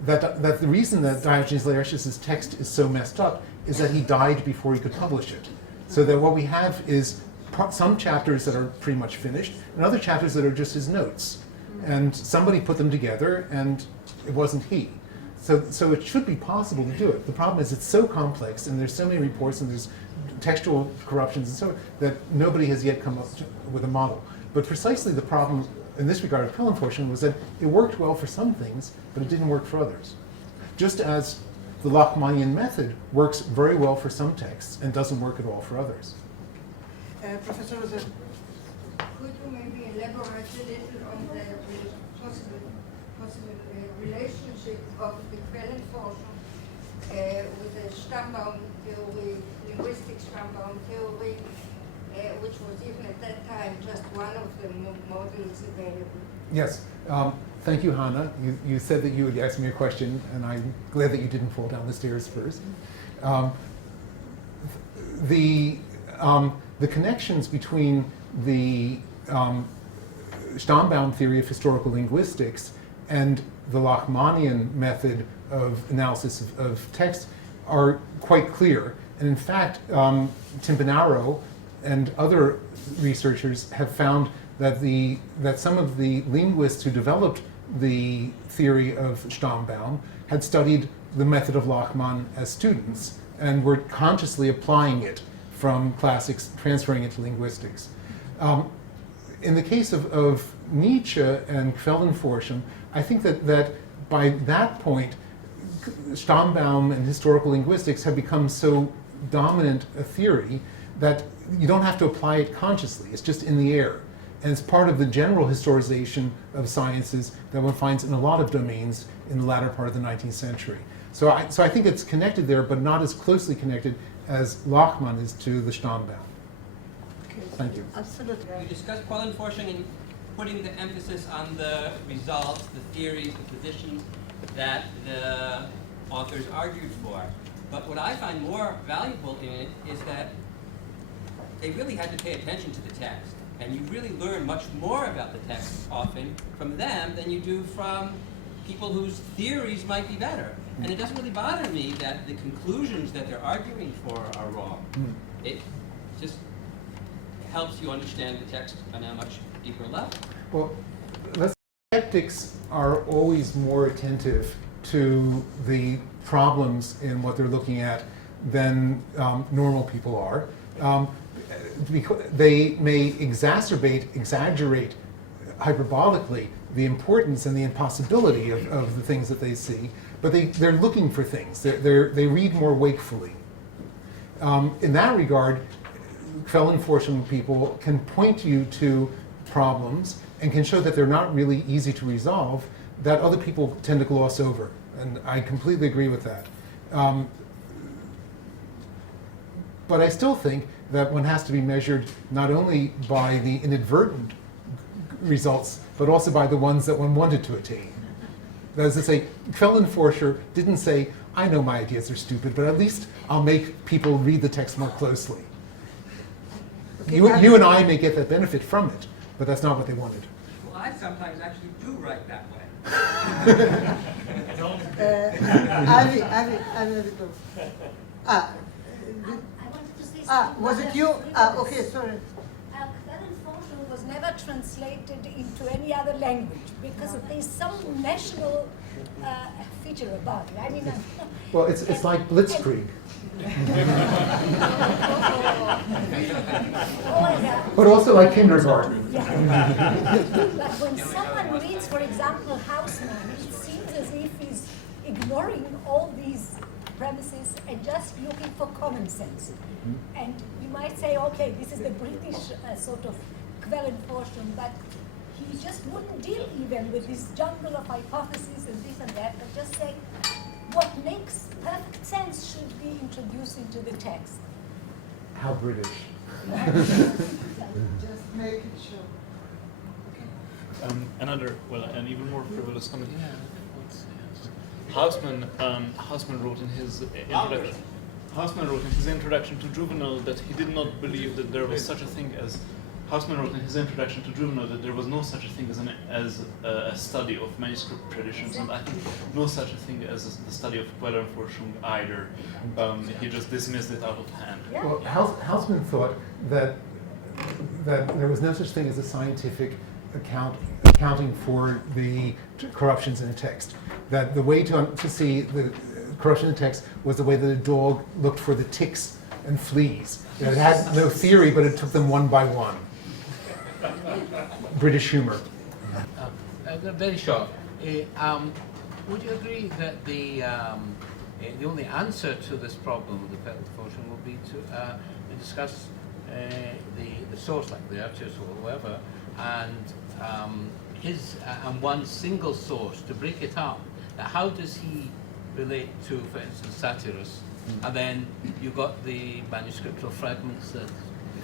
that the reason that Diogenes Laertius' text is so messed up is that he died before he could publish it. So that what we have is some chapters that are pretty much finished, and other chapters that are just his notes. And somebody put them together, and it wasn't he. So it should be possible to do it. The problem is it's so complex, and there's so many reports, and there's textual corruptions, and so that nobody has yet come up with a model. But precisely the problem in this regard of Quellenforschung was that it worked well for some things, but it didn't work for others. Just as the Lachmannian method works very well for some texts and doesn't work at all for others. Professor, could you maybe elaborate a little on the possible relationship of the Quellenforschung with the Stammbaum theory, linguistic Stammbaum theory, which was even at that time just one of the models available. Yes. Thank you, Hannah. You said that you would ask me a question, and I'm glad that you didn't fall down the stairs first. The connections between the Stammbaum theory of historical linguistics and the Lachmanian method of analysis of text are quite clear. And in fact, Timpanaro and other researchers have found that some of the linguists who developed the theory of Stammbaum had studied the method of Lachmann as students and were consciously applying it from classics, transferring it to linguistics. In the case of Nietzsche and Quellenforschung, I think that by that point, Stammbaum and historical linguistics have become so dominant a theory that you don't have to apply it consciously. It's just in the air. And it's part of the general historization of sciences that one finds in a lot of domains in the latter part of the 19th century. So I think it's connected there, but not as closely connected as Lachmann is to the Stammbaum. Okay. Thank you. Absolutely. You discussed Quellenforschung and putting the emphasis on the results, the theories, the positions that the authors argued for. But what I find more valuable in it is that they really had to pay attention to the text. And you really learn much more about the text often from them than you do from people whose theories might be better. And it doesn't really bother me that the conclusions that they're arguing for are wrong. It just helps you understand the text on a much deeper level. Well, skeptics are always more attentive to the problems in what they're looking at than normal people are. Because they may exaggerate hyperbolically the importance and the impossibility of the things that they see, but they're looking for things. They read more wakefully. In that regard, Quellenforschung people can point you to problems and can show that they're not really easy to resolve, that other people tend to gloss over. And I completely agree with that. But I still think that one has to be measured not only by the inadvertent results, but also by the ones that one wanted to attain. That is to say, Quellenforscher didn't say, I know my ideas are stupid, but at least I'll make people read the text more closely. Okay, you and I may get that benefit from it, but that's not what they wanted. Well, I sometimes actually do write that way. Avi, I wanted to say something. was it you? Okay, sorry. Quellenforschung was never translated into any other language because there's some national feature about it. I mean, Well, it's like Blitzkrieg, but also like kindergarten. but when someone reads, for example, Hausmann, it seems as if he's ignoring all these premises and just looking for common sense. And you might say, okay, this is the British sort of Quellenforschung, but he just wouldn't deal even with this jungle of hypotheses and this and that, but just say what makes perfect sense should be introduced into the text. How British. Just make it show. Another, well, an even more frivolous comment. Hausmann wrote in his introduction. Hausmann wrote in his introduction to Juvenal that he did not believe that there was such a thing as. Hausmann wrote in his introduction to Juvenal that there was no such a thing as a study of manuscript traditions, and I think no such a thing as the study of Quellenforschung either. He just dismissed it out of hand. Yeah. Well, Hausmann thought that there was no such thing as a scientific accounting for the corruptions in a text. That the way to see the corruption in the text was the way that a dog looked for the ticks and fleas. It had no theory, but it took them one by one. British humor. Very short. Would you agree that the only answer to this problem with the Feltforschung will be to discuss the source, like the Artists or whoever, and and one single source to break it up? How does he relate to, for instance, Satyrus? And then you got the manuscriptural fragments that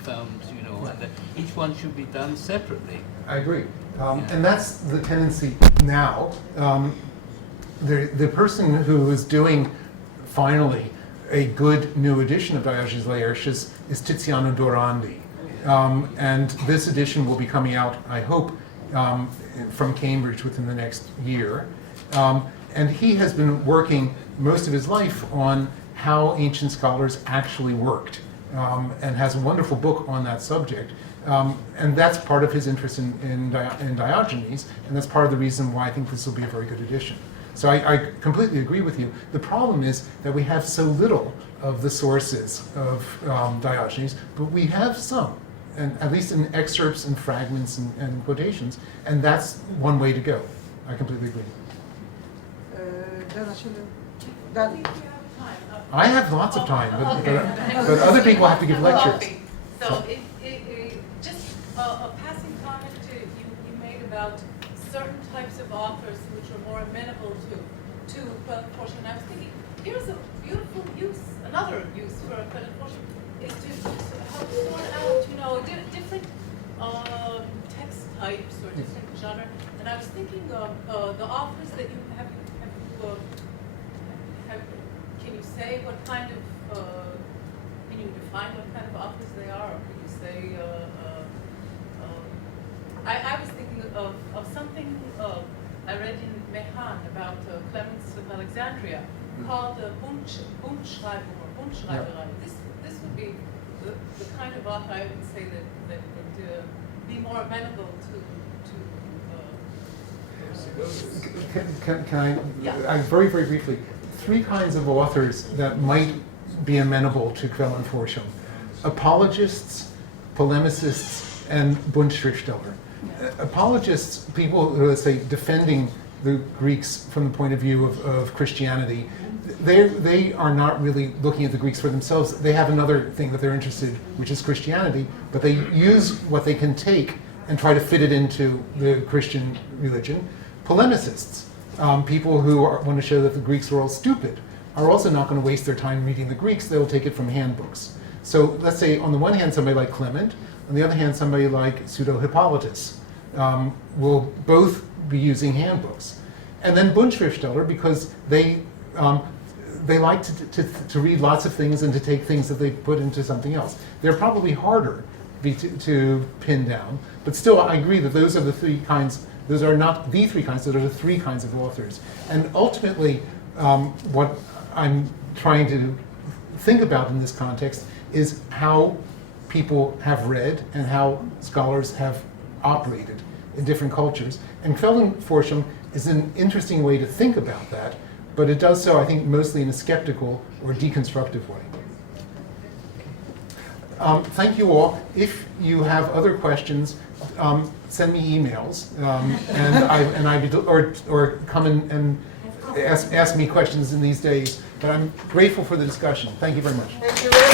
found, you know, and that each one should be done separately. I agree. And that's the tendency now. The person who is doing, finally, a good new edition of Diogenes Laertius is Tiziano Dorandi. And this edition will be coming out, I hope, from Cambridge within the next year. And he has been working most of his life on how ancient scholars actually worked, and has a wonderful book on that subject. And that's part of his interest in Diogenes, and that's part of the reason why I think this will be a very good edition. So I completely agree with you. The problem is that we have so little of the sources of Diogenes, but we have some, and at least in excerpts and fragments and quotations, and that's one way to go. I completely agree. I have lots of time, but other people have to give lectures. So just a passing comment you made about certain types of authors which are more amenable to Quellenforschung. I was thinking, here's a beautiful use, another use for Quellenforschung, is to help sort out, you know, different text types or different genre. And I was thinking of the authors that you have can you say what kind of, can you define what kind of authors they are, or can you say, I was thinking of something I read in Mehan about Clemens of Alexandria called Bundschreibung or Bundschreiberei. This would be the kind of author I would say that would be more amenable to Can I, Yeah. very, very briefly, three kinds of authors that might be amenable to Quellenforschung: apologists, polemicists, and Bundschriftsteller. Apologists, people who, let's say, defending the Greeks from the point of view of Christianity, they are not really looking at the Greeks for themselves. They have another thing that they're interested in, which is Christianity, but they use what they can take and try to fit it into the Christian religion. Polemicists, people who want to show that the Greeks are all stupid, are also not going to waste their time reading the Greeks. They'll take it from handbooks. So let's say on the one hand somebody like Clement, on the other hand somebody like Pseudo-Hippolytus will both be using handbooks. And then Bundschriftsteller, because they like to read lots of things and to take things that they put into something else. They're probably harder to pin down, but still I agree that those are the three kinds. Those are not the three kinds, those are the three kinds of authors. And ultimately, what I'm trying to think about in this context is how people have read and how scholars have operated in different cultures. And Quellenforschung is an interesting way to think about that, but it does so, I think, mostly in a skeptical or deconstructive way. Thank you all. If you have other questions, send me emails, or come and ask me questions in these days. But I'm grateful for the discussion. Thank you very much. Thank you very